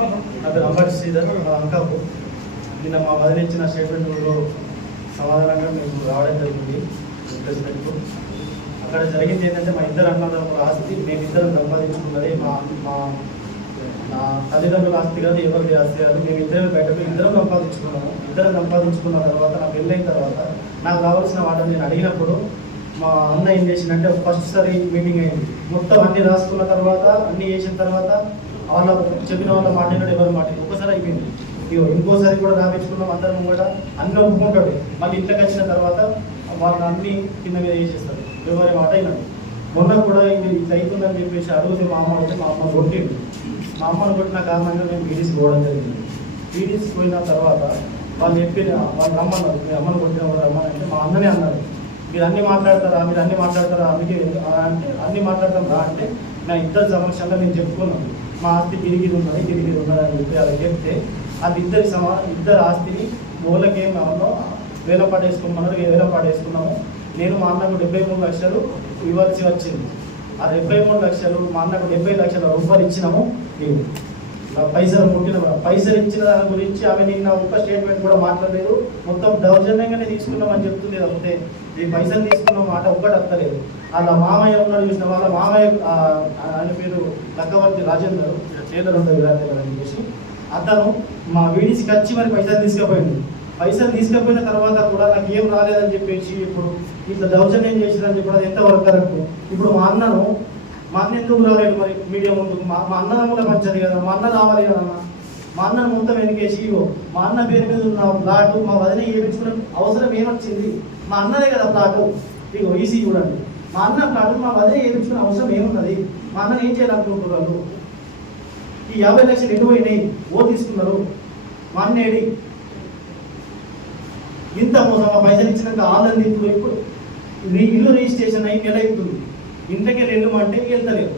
నా పేరు అంబటి శ్రీధర్, మా అంకాపు. నిన్న మా వదిలి ఇచ్చిన స్టేట్మెంట్లో సమాధానంగా మేము రావడం జరిగింది ప్రెసిడెంట్కు. అక్కడ జరిగింది ఏంటంటే మా ఇద్దరు అన్నదమ్ముల ఆస్తి మేమిద్దరం సంపాదించుకున్నది. మా మా నా తల్లిదండ్రుల ఆస్తి కాదు, ఎవరిది ఆస్తి కాదు. మేము ఇద్దరం సంపాదించుకున్నాము. ఇద్దరం సంపాదించుకున్న తర్వాత నా పెళ్ళైన తర్వాత నాకు కావాల్సిన వాటిని నేను అడిగినప్పుడు మా అన్న ఏం చేసిందంటే ఫస్ట్ సారి మీటింగ్ అయింది. మొత్తం అన్ని రాసుకున్న తర్వాత అన్ని చేసిన తర్వాత వాళ్ళ చెప్పిన వాళ్ళ మాట్లాడాడు, ఎవరి మాట ఒక్కసారి అయిపోయింది. ఇంకోసారి కూడా రాపించుకున్నాం. అందరం కూడా అన్నీ ఒప్పుకుంటాడు. మళ్ళీ ఇంట్లోకి వచ్చిన తర్వాత వాళ్ళని అన్ని కింద మీద వేసేస్తారు. ఎవరి మాట అయినాడు. మొన్న కూడా ఇది ఇట్లా అవుతుందని చెప్పేసి అడిగితే మా అమ్మ అయితే మా అమ్మ కొట్టిండు. మా అమ్మను కొట్టిన కారణంగా మేము పీడీసీ పోవడం జరిగింది. పీడీసీ పోయిన తర్వాత వాళ్ళు వాళ్ళు రమ్మన్నారు, మీ అమ్మను కొట్టిన వాళ్ళు రమ్మనంటే మా అన్ననే అన్నారు, మీరు అన్నీ మాట్లాడతారా అందుకే అంటే అన్నీ మాట్లాడతాం రా అంటే నా ఇద్దరు సమక్షంగా నేను చెప్పుకున్నాను. మా ఆస్తి గిరిగిరి ఉన్నది అని చెప్పి అలా చెప్తే అది ఇద్దరు ఆస్తిని మూలకేం కావాలో వేలపాటేసుకోమన్నారు. వేలపాటేసుకున్నాము. నేను మా అన్నకు 73 లక్షలు ఇవ్వాల్సి వచ్చింది. ఆ 73 లక్షలు మా అన్నకు 70 లక్షల రూపాయలు ఇచ్చినాము. పైసలు పైసలు ఇచ్చిన దాని గురించి ఆమె నిన్న ఒక్క స్టేట్మెంట్ కూడా మాట్లాడలేదు. మొత్తం దౌర్జన్యంగానే తీసుకున్నామని చెప్తుంది. తప్పితే ఈ పైసలు తీసుకున్న మాట ఒక్కటి అత్తలేదు. అలా మామయ్య ఉన్నాడు చూసిన వాళ్ళ మామయ్య ఆయన పేరు లక్కవర్తి రాజేందర్, చేతలు ఉంటుంది విరాజేందర్ అని చెప్పేసి అతను మా వీడిసికి వచ్చి మరి పైసలు తీసుకుపోయింది. పైసలు తీసుకుపోయిన తర్వాత కూడా నాకు ఏం రాలేదని చెప్పేసి ఇప్పుడు ఇట్లా దౌర్జన్యం చేసిందని చెప్పి అది ఎంతవరకు కరెక్ట్? ఇప్పుడు మా అన్న ఎందుకు రాలేదు మరి మీడియా ముందుకు? మా అన్న కూడా మంచిది కదా, మా అన్న రావాలి కదమ్మా. మా అన్నను మొత్తం వెనకేసి మా అన్న పేరు మీద ఉన్న ప్లాటు మా వదిన వేయించుకునే అవసరం ఏమొచ్చింది? మా అన్నదే కదా ప్లాటు. ఈసీ చూడండి, మా అన్న ప్లాటు మా వదిన వేయించుకునే అవసరం ఏమున్నది? మా అన్నను ఏం చేయాలనుకుంటున్నారు? ఈ 50 లక్షలు ఎటు పోయినాయి? తీసుకున్నారు. మా అన్నేడి ఇంత మోసం. పైసలు ఇచ్చినాక ఆన్లైన్ ఇప్పుడు ఇల్లు రిజిస్ట్రేషన్ అయ్యి నెల అవుతుంది. ఇంటికి వెళ్ళమంటే వెళ్తలేరు.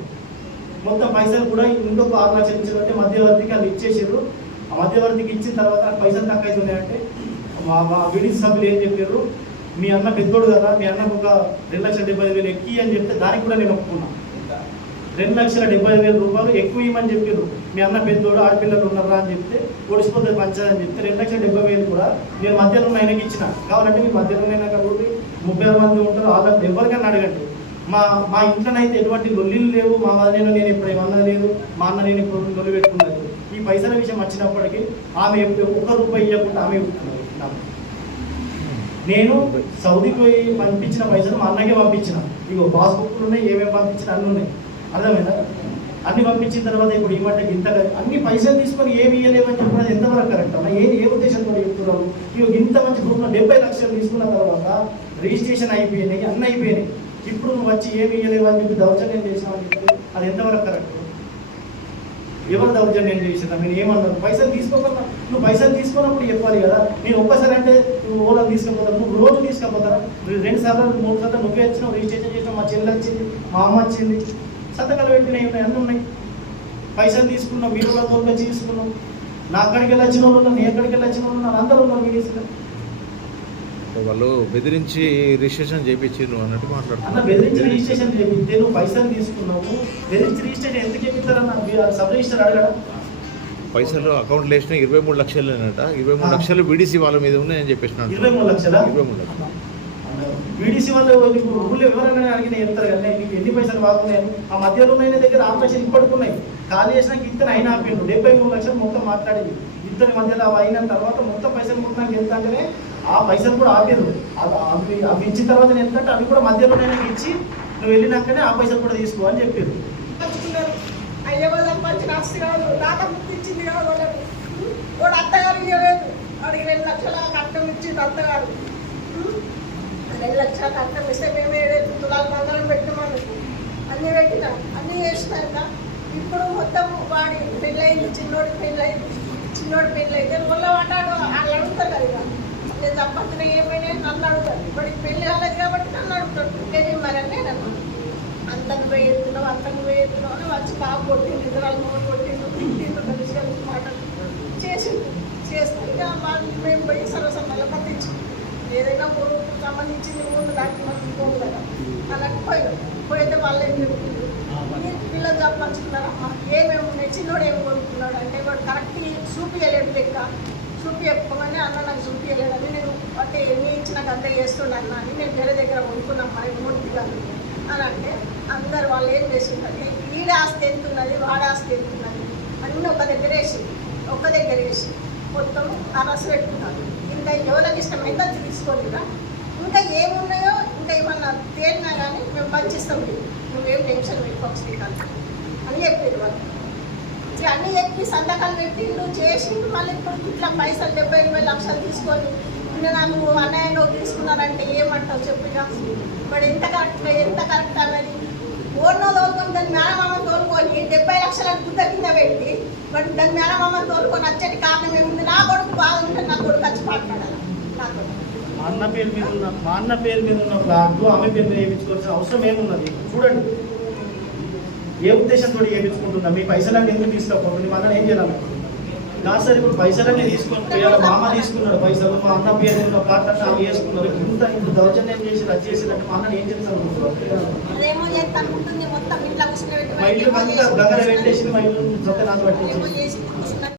మొత్తం పైసలు కూడా ఇంకొక 6 లక్షలు ఇచ్చారంటే మధ్యవర్తికి వాళ్ళు ఇచ్చేసారు. ఆ మధ్యవర్తికి ఇచ్చిన తర్వాత నాకు పైసలు తక్కువ అవుతున్నాయంటే మా విడిసి సభ్యులు ఏం చెప్పారు, మీ అన్న పెద్దోడు కదా, మీ అన్నకు ఒక 2,70,000 ఎక్కి అని చెప్తే దానికి కూడా నేను ఒప్పుకున్నాను. 2,70,000 రూపాయలు ఎక్కువ ఇవ్వమని చెప్పారు. మీ అన్న పెద్దోడు ఆడపిల్లలు ఉన్నారా అని చెప్తే ఓడిసిపోతుంది పంచాయని చెప్తే 2,70,000 కూడా నేను మధ్యలో ఆయనకి ఇచ్చిన. కావాలంటే మీ మధ్యలో కాబట్టి 36 మంది ఉంటారు, వాళ్ళకి ఎవరికైనా అడగండి. మా ఇంట్లోనైతే ఎటువంటి లొల్లిలు లేవు. మా వదిన నేను ఇప్పుడు ఏమన్నా లేదు, మా అన్న నేను ఇప్పుడు లొల్లి పెట్టుకున్నది. ఈ పైసల విషయం వచ్చినప్పటికీ ఆమె ₹1 ఇవ్వకుండా ఆమె నాకు నేను సౌదీకి పోయి పంపించిన పైసలు మా అన్నకే పంపించిన. పాస్బుక్లు ఉన్నాయి, ఏమేమి పంపించిన అన్నీ ఉన్నాయి. అర్థమైందా? అన్ని పంపించిన తర్వాత ఇప్పుడు ఇవ్వంటే ఇంత అన్ని పైసలు తీసుకొని ఏమి ఇవ్వలేమని చెప్పినది ఎంతవరకు కరెక్ట్ అన్న? ఏ ఉద్దేశంతో చెప్తున్నారు? ఇంత మంచి గ్రూప్లో 70 లక్షలు తీసుకున్న తర్వాత రిజిస్ట్రేషన్ అయిపోయినాయి, అన్నీ అయిపోయినాయి. ఇప్పుడు నువ్వు వచ్చి ఏమి ఇవ్వలేవు అని చెప్పి దౌర్జన్యం చేసినావు చెప్పి అది ఎంతవరకు కరెక్ట్? ఎవరు దౌర్జన్యం చేసినా మీరు ఏమన్నారు? పైసలు తీసుకోకుండా నువ్వు పైసలు తీసుకున్నప్పుడు చెప్పాలి కదా. నేను ఒక్కసారి అంటే నువ్వు ఓలా తీసుకుపోతావు, నువ్వు రోజు తీసుకుపోతారా? 2 సార్లు 3 సార్లు నువ్వే వచ్చినావు, రిజిస్ట్రేషన్ చేసినావు, మా చెల్లి వచ్చింది, మా అమ్మ వచ్చింది, సంతకాలు పెట్టినవి ఉన్నాయి, అన్నీ ఉన్నాయి. పైసలు తీసుకున్నావు, మీరు తోలుగా తీసుకున్నావు. నా అక్కడికి వెళ్ళి వచ్చిన వాళ్ళు ఉన్నారు, నీ ఎక్కడికి వెళ్ళి వచ్చిన వాళ్ళు ఉన్నారు, అందరూ ఉన్నారు వీడియోస్లో. వాళ్ళు బెదిరించి రిజిస్ట్రేషన్ చేయించారు అన్నట్టు మాట్లాడుతున్నారు. బెదిరించి రిజిస్ట్రేషన్ చేయిస్తే నువ్వు పైసలు తీసుకున్నావు, బెదిరించి రిజిస్ట్రేషన్ ఎందుకు చేయిస్తారన్న? Sub register అడగడా? పైసలు అకౌంట్లో వేసిన 23 లక్షలు అన్నట. 23 లక్షలు బీడీసీ వాళ్ళ మీద ఉన్నాయని చెప్పేసిన. 23 లక్షలా? 23 లక్షలు బీడీసీ వాళ్ళు ఊళ్ళో ఎవరైనా అడిగిన చెప్తారు కదా నీకు ఎన్ని పైసలు బాగున్నాయని. ఆ మధ్యలో ఉన్న దగ్గర 6 లక్షలు ఇప్పటికున్నాయి. ఖాళీ చేసినాక ఇద్దరు అయినా ఆపిండు. 73 లక్షలు మొత్తం మాట్లాడింది. ఇద్దరి మధ్యలో అయిన తర్వాత మొత్తం పైసలు మొత్తం ఎంత అంటేనే ఆ పైసలు కూడా ఆపారు. అవి ఇచ్చిన తర్వాత ఎందుకంటే అవి కూడా మధ్యలో ఇచ్చి నువ్వు వెళ్ళినాకనే ఆ పైసలు కూడా తీసుకో అని చెప్పారు. అయ్యే వాళ్ళకి మంచి ఆస్తి కాదు, దాకా ముక్తి ఇచ్చింది కాదు. వాడు అత్తగారు ఇవ్వలేదు, వాడికి 2 లక్షల కట్నం ఇచ్చింది అత్తగారు. 2 లక్షల కట్నం ఇస్తే మేము 7 తులాల బంగారం పెట్టమని అన్నీ పెట్టినాం, అన్నీ చేసినాక ఇప్పుడు మొత్తం వాడి పెళ్ళయింది, చిన్నోడి పెళ్ళైతే వాళ్ళ వాటాడు వాళ్ళు అడుగుతారు కదా. నేను సంపత్తులు ఏమైనా నన్ను అడుగుతాడు. ఇప్పటికి పెళ్ళి కాలేదు కాబట్టి నన్ను అడుగుతాడు. నేను మరి అంటే నన్ను అంతకు వేస్తున్నావు అని వచ్చి బాబు కొట్టిండు, 2 మూడు కొట్టిండు, తిట్టిండు, మాటలు చేస్తాను. ఇక మేము పోయి సర్వసంలో పట్టించి ఏదైనా ఊరుకు సంబంధించింది ఊరు దాటి మనం పోదు కదా. అలాంటి పోయితే వాళ్ళు ఏం చెప్తున్నారు, పిల్లలు సంపాదించుకున్నారమ్మా, ఏమేమి ఉన్నాయి, చిన్నోడు ఏమి కొనుక్కున్నాడు అంటే వాడు కరెక్ట్ చూపించలేదు లెక్క చూపించకపోగానే అన్న నాకు చూపించలేదని నేను అంటే ఎన్ని ఇచ్చిన గంట చేస్తున్నాను అని నేను వేరే దగ్గర కొనుక్కున్నాం మరి మూర్తి గారు అని అంటే అందరు వాళ్ళు ఏం చేస్తున్నది వీడి ఆస్తి ఎంత ఉన్నది వాడి ఆస్తి ఎంత ఉన్నది అన్నీ ఒక దగ్గర వేసి మొత్తం అరసు పెట్టుకున్నారు. ఇంకా ఎవరికి ఇష్టమైందో అది తీసుకోలేదా ఇంకా ఏమున్నాయో ఇంకా ఏమన్నా తేలినా కానీ మేము పంచిస్తాం నువ్వేం టెన్షన్ పెట్టుకోవచ్చు శ్రీకాంత్ అని చెప్పారు వాళ్ళు. అన్నీ చెప్పి సంతకాలు పెట్టిండు చేసిండు మళ్ళీ ఇప్పుడు ఇట్లా పైసలు 70-80 లక్షలు తీసుకొని నాకు అన్యాయంలో తీసుకున్నారంటే ఏమంటావు చెప్పిగా వాడు ఎంత కరెక్ట్ అన్నది ఓర్నో తోలుకొని దాని మేనమామని తోలుకొని 70 లక్షలకు గుద్ద కింద పెట్టి వాడు దాని మేనమామని తోలుకొని వచ్చేటి కారణం ఏముంది నా కొడుకు బాగుంటే నా కొడుకు వచ్చి మాట్లాడాలి నాతో మా అన్న పేరు మీద ఉన్న బ్లాక్ ఆమె పేరు మీద వేయించుకోవాల్సిన అవసరం ఏమున్నది చూడండి. ఏ ఉద్దేశంతో వేయించుకుంటున్నా మీ పైసలన్నీ ఎందుకు తీసుకోకపోతే మా అన్న ఏం చేయాలి కాదు సార్. ఇప్పుడు పైసలన్నీ తీసుకొని పోయాలి మామ తీసుకున్నాడు పైసలు మా అన్న పేరు మీద బ్లాక్ అంటే అవి వేసుకున్నారు. ఇప్పుడు దౌర్జన్యం చేసి రద్దు చేసినట్టు మా అన్న ఏం చేస్తాను అదేమో చేస్తాను ఉంటుంది మొత్తం ఇంట్లో మా ఇల్లు మంచిగా దగ్గర పెట్టేసి మా ఇల్లు నాకు పట్టించి